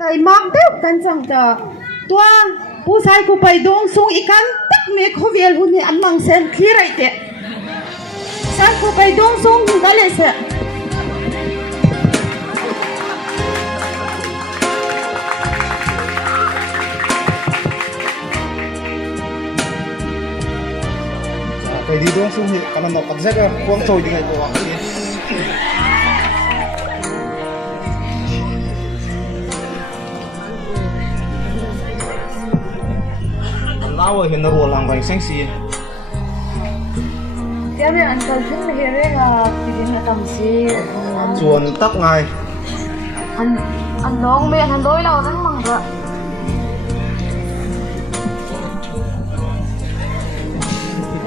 Tại mang tiêu kan chang ta tua pu sai ku pai dong sung ikan tak me khovial hun ni an mang sen khirai te sai ku pai dong sung ka le se Phải đi đúng xuống thì cái nó cảm giác quăng trồi như này của anh ấy. Nào rồi hiện rồi làm bánh xanh xì. Dia ni uncle pun mihire nga pidin na tamsi. Chuồn tóc ngay. An nong me han doi lao nang mangga.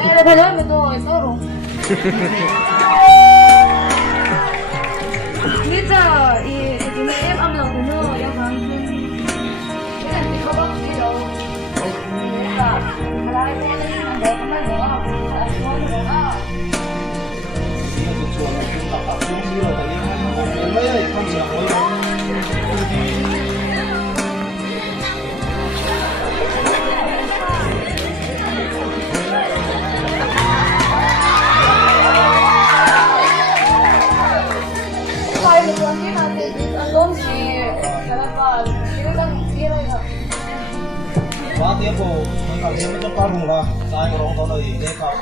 Eh, dah dah betul, sorong. Ni je, ini em am lang dulu, ya kan? Ni nanti kau bawa sih jauh. Tak, kalau itu ada yang ada kamera, ada semua ada. Chuồn tóc tóc xuống đi rồi tại vì mấy ấy không chỉ là mỗi Kalau itu nanti antum si kenapa? Ini kan kira ya. ba tiếng bộ mình cảm thấy rất cao hùng là sai của ông đó là để cao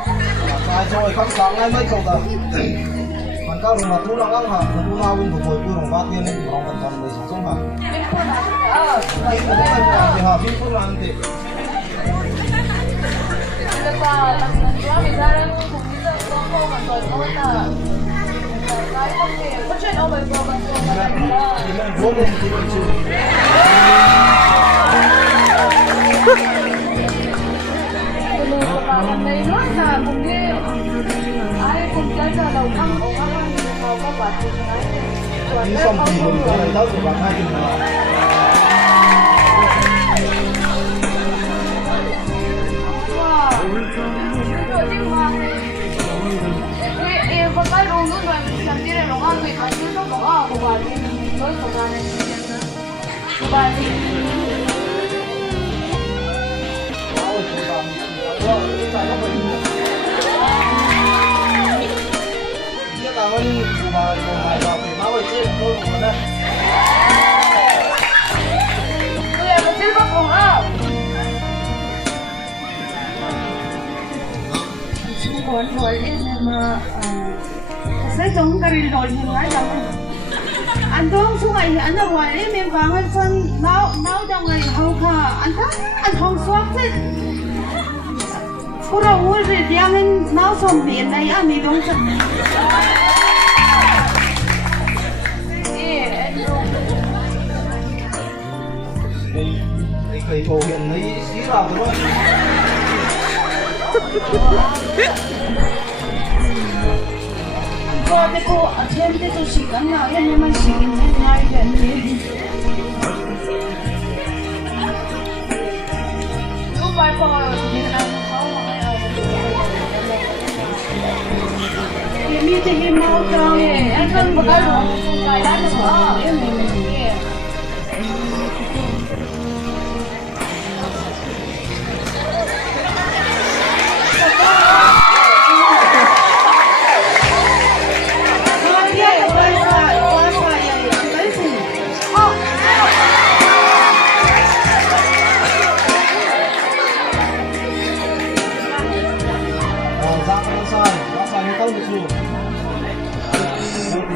sai rồi khắp sáng ngay mấy câu ta còn cao hùng mà thu lăng lăng hả thu lao bên của buổi cuối hùng ba tiếng nên ông vẫn còn người sống sống hả vậy có thể là thì họ biết phương làm thì Kenapa? Nanti misalnya kung bisa ko kantor ko na. Kaya ko ni, kasi no may problem ko na. thì mình vô cùng thì mình chịu Tulog ko pa na yun na kung di ay kung kaya daw ang o ang ko pa ba đi xong thì mình có lấy đất của bạn hai chừng là Bagai rong nun rồi sampai ada rong anu itu aja tuh bawa aku balik, terus bagai balik. biết là mình mà ngày vào thì nó phải chết tôi một đấy Tôi là một tên bác phòng à? kon hol in ma sai jong karil dol hin ngai jang andong sungai an rawai e mem wangan son nau jang ngai hau kha an hong swak se pura ul re diang nau som bien nai ani dong sa thì thầy phổ hiện lấy xí vào rồi ko te ko athem te to sikan na yan naman sikin sa nai den ni Lu pai pa ni na ko mga mi te hi mau ta anh kan bagai rong kai dan na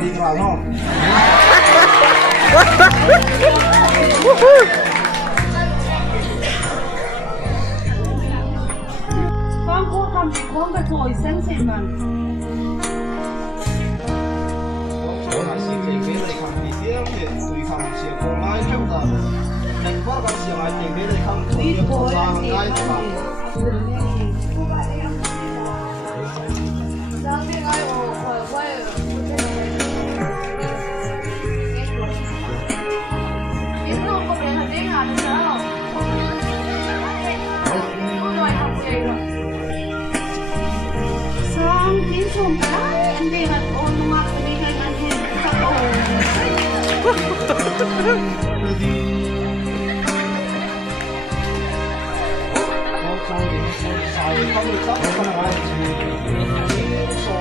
đi vào không? con cô không bị con cái rồi sáng sinh mà Chỗ này xin tiền về đây không bị tiếng thì tùy không xin cô mai trước đó nên có cái xin ai tiền về đây không tùy cô ra hàng ngày thì bảo Sampai ngai o quay Biết không có biết là tiếng Hàn sao? Tôi nói học gì rồi? sang tiếng sum cái anh đi hạt ôn ngọc đi cái anh hiền sao kan nga so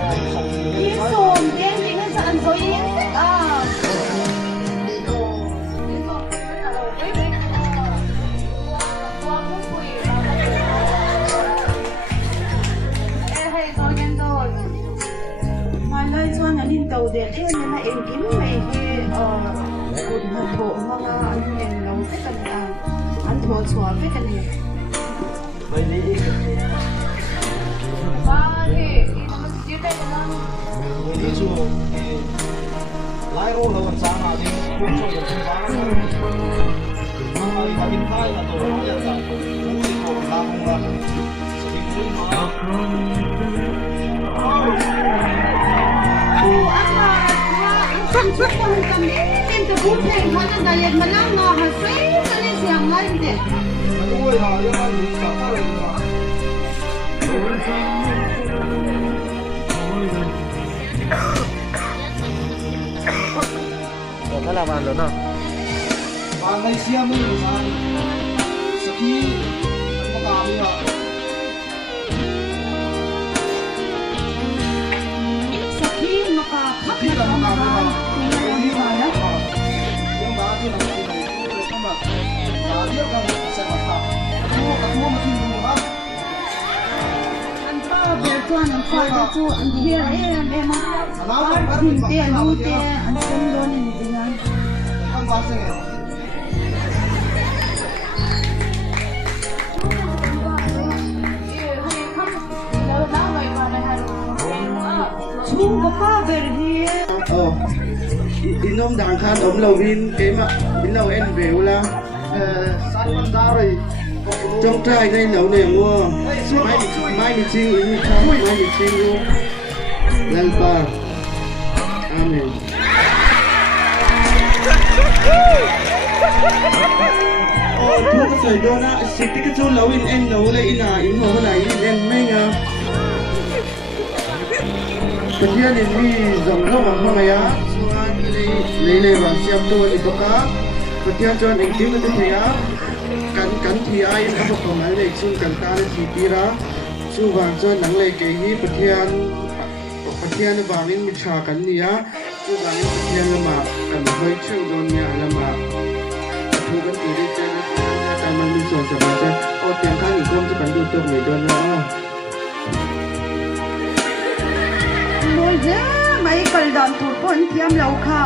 Isom, yan, tingnan saan so insect ah. Malay chuan anin tau de te na engkim mai he kun han tho manga an nen lo te kan an tho chua pe kan ni ba thì chia tay với nhau đi chu lái ô là vẫn sáng nào thì cũng cho được chúng ta mà hiện tại là tôi đang nhận rằng cũng đi cùng làm cùng là sự định hướng mà Kan chuk ta hun kam ne ten ta bu play ma na diet ma lang na ha sai ka ni siang ngai de mà tôi là những anh bị cả ta rồi mà Có là bàn lớn à? bạn này xem đi mà ski anh có làm gì à sakhi maka khi là nó làm mà khi mà nó nhưng mà thì là cái này cũng mà giá biết rằng sẽ bắt đầu mua mà tin dùng mà an pa be chuan an fa de chu an hia em ma hin te lu te an sem don ni dinga con bán gì chu ko pa ber hi Inom đàng khan ống lầu vin cái mà in lầu en về là sai con ra rồi trong trai đây nấu này mua mai mình chiêu ý khám mai mình chiêu luôn lần ba amen thu cái sợi đô na xịt cái chỗ lầu in en nấu lại in à in hồ này in en mấy ngà cái kia thì mi dòng nó bằng hoa này á lấy bằng xem tôi thì có cá cái kia cho anh kiếm cái thế á cắn thì ai cũng có còn lại để xung cắn ta để thì tí ra xung vàng cho nắng lấy cái gì cái thiên vàng in mình trà cắn gì á xung vàng in cái thiên là mà cắn hơi chịu đòn nhà là mà thu cái gì đi chơi cái mình đi sồn sồn mà chơi ô tiền khác thì không cho cắn được tượng người đòn nữa moi je mai kal dam tur pon tiam lo kha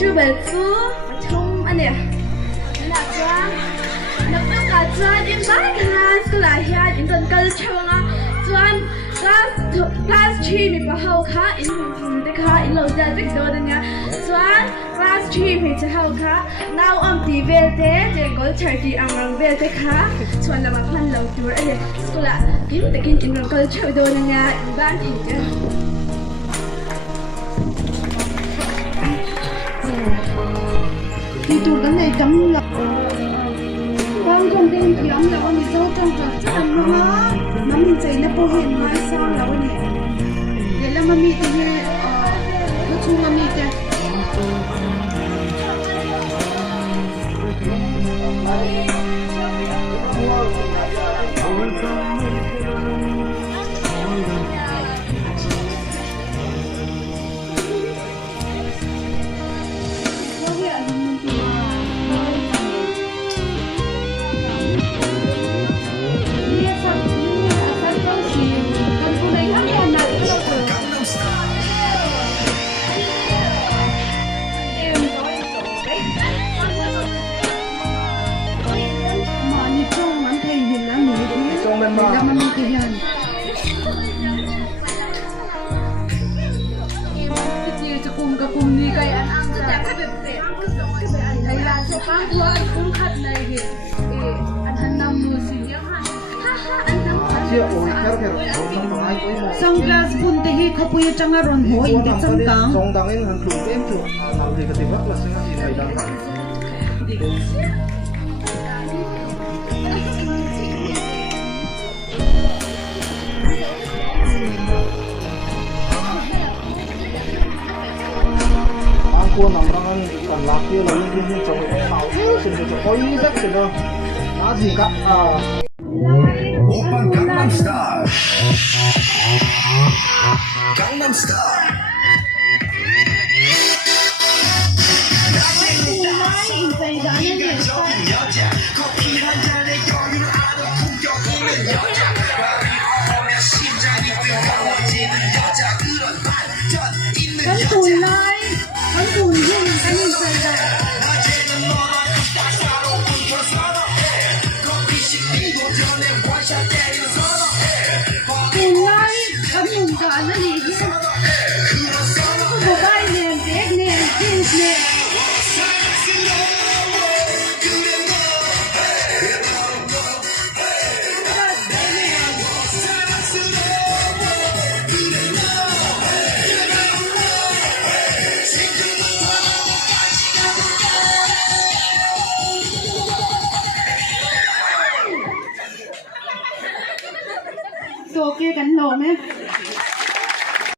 chú bé chú trông anh nè là cha nó biết là cha em bác ha cứ là hiện in tân cơ trông á chuan class 3 mình bảo hậu khá in mình khá in lâu ra biết đâu đấy nha chuan class 3 mình sẽ hậu khá now om ti về thế để có chơi đi ăn răng về thế khá chuan là mà phân lâu tuổi anh nè cứ là kiếm để kiếm in răng cơ chơi đâu đấy nha in ban thì chứ thì tụi cái này chấm lọc con trong đêm thì ông lão thì sâu trong cả chấm nó mình chạy nó bao hiện mai sao lão này để làm mà mi thì nó chung mà mi thế bang kuat pun kat lagi anh năm mươi xin nhớ ha anh năm Chia ôi khéo khéo không bằng ai với một Sunglass pun te hi khapuya changa ron ho in te changkang. Song dang in han thum em chu nam thì cái tiệm là sinh gì này đang cô nằm đang còn lạc kia là những cái trồng cái màu xin được có ý rất xin đâu lá gì cả Oppan Gangnam Style. Gangnam Style. 여자 커피 한 잔에 여유를 아는 품격 있는 여자 바로 오면 심장이 뜨거워지는 여자 그런 반전 있는 Kan 여자 tunay, kan tunay, kan insay 낮에는 너만 따사로운 걸 선호해 커피 식히고 전에 원샷 때리는 선호해 tunay, kan yung gaan na ligi. 그런 선호해 Babae niyan, big niyan, jeans niyan. So kia cảnh đồ mấy